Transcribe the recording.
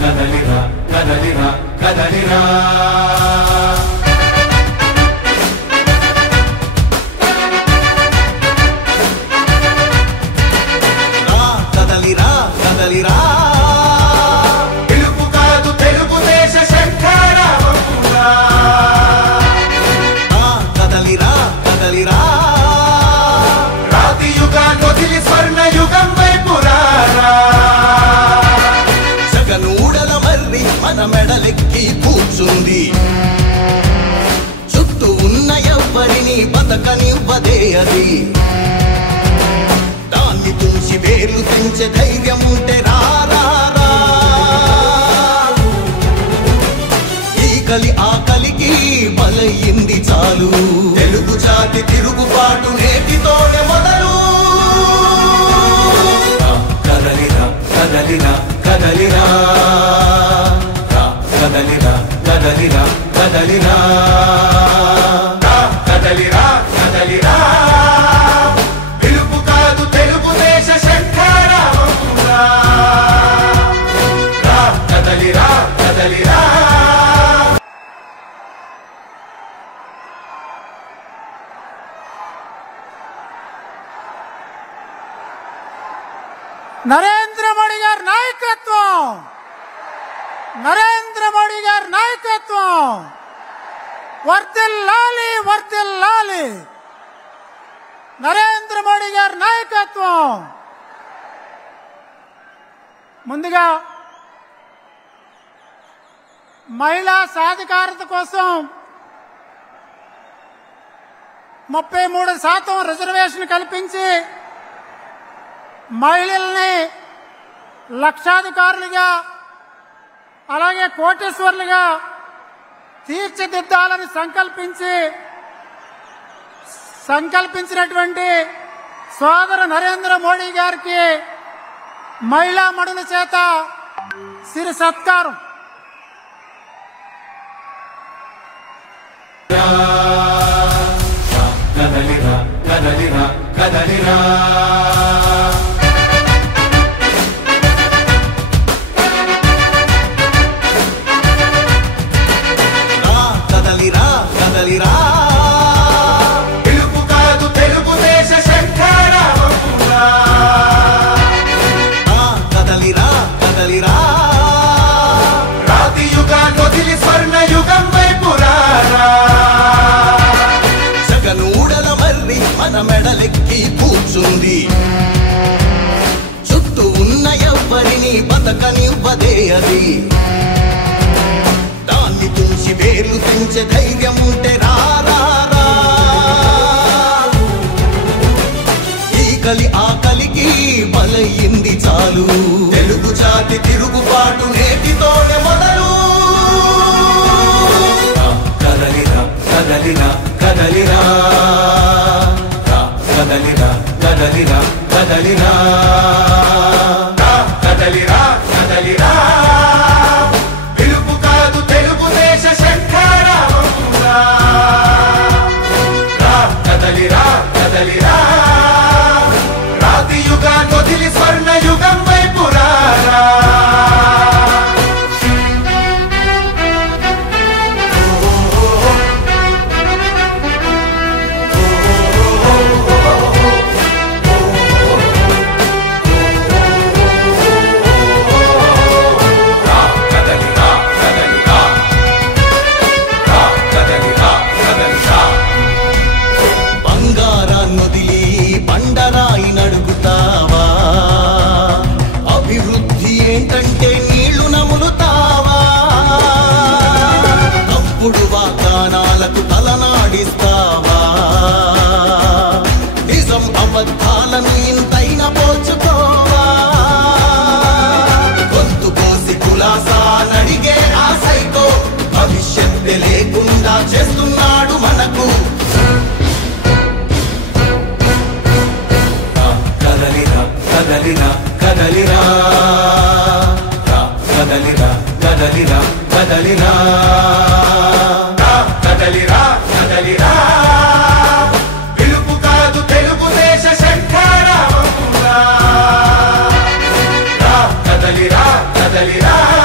కదలిరా కదలిరా కదలిరా కదలిరా కదలిరా తెలుగు కాదు తెలుగుదేశ శంఖారావమురా కదలిరా కదలిరా రాతి యుగాన్ని వదిలి స్వర్ణ యుగం వైపు రారా జగనూడల మర్రి మన మెడలెక్కి కూర్చుంది చుట్టూ ఉన్న ఎవ్వరిని బతకనివ్వదే అది దాన్ని తుంచి వేర్లు పెంచే ధైర్యం ఉంటే రారా ఈ కలి ఆకలికి బలయింది చాలు తెలుగు జాతి తిరుగుబాటు నేటితోనే మొదలు కదలిరా కదలిరా కదలిరా కదలిరా కదలిరా కదలిరా కదలిరా కదలిరా పిలుపు కాదు తెలుగుదేశ శంఖారావమురా కదలిరా కదలిరా నరేంద్ర మోడీ గారి నాయకత్వం, నరేంద్ర మోడీ గారి నాయకత్వం వర్ధిల్లాలి వర్ధిల్లాలి. నరేంద్ర మోడీ గారి నాయకత్వం. ముందుగా మహిళా సాధికారత కోసం 33% రిజర్వేషన్ కల్పించి మహిళల్ని లక్షాధికారులుగా అలాగే కోటీశ్వరులుగా తీర్చిదిద్దాలని సంకల్పించినటువంటి సోదరు నరేంద్ర మోడీ గారికి మహిళా మడుల చేత సిరి సత్కారం. కదలిరా కదలిరా కదలిరా కదలిరా కదలిరా తెలుగు కాదు తెలుగుదేశ శంఖారావమురా కదలిరా కదలిరా రాతి యుగాన్ని వదిలి స్వర్ణ యుగం వైపు రారా జగనూడల మర్రి మన మెడలెక్కి కూర్చుంది చుట్టూ ఉన్న ఎవ్వరిని బతకనివ్వదే అది దాన్ని తుంచి వేర్లు పెంచే ధైర్యం ఉంటే రారా ఈ కలి ఆకలికి బలయింది చాలు తెలుగు జాతి తిరుగుబాటు నేటితోనే మొదలు కదలిరా కదలిరా కదలిరా కదలిరా కదలిరా కదలిరా కదలిరా కదలిరా పిలుపు కాదు తెలుగుదేశ శంఖారావమురా కదలిరా కదలిరా రాతి యుగాన్ని వదిలి స్వర్ణ యుగం వైపు రారా బంగారాన్నొదిలి బండరాయి నడుగుతావా అభివృద్ధి ఏంటంటే నీళ్లు నములుతావా తప్పుడు వాగ్దానాలకు తలనాడిస్తావా నిజం అబద్ధాలను ఇంతైన పోల్చుకోవా గొంతు కోసి కులాసా నడిగే ఆ సైకో భవిష్యత్తు లేకుండా చేస్తున్నాడు మనకు కదలిరా కదలిరా కదలిరా కదలిరా కదలిరా కదలిరా కదలిరా కదలిరా పిలుపు కాదు తెలుగుదేశ శంఖారావమురా కదలిరా కదలిరా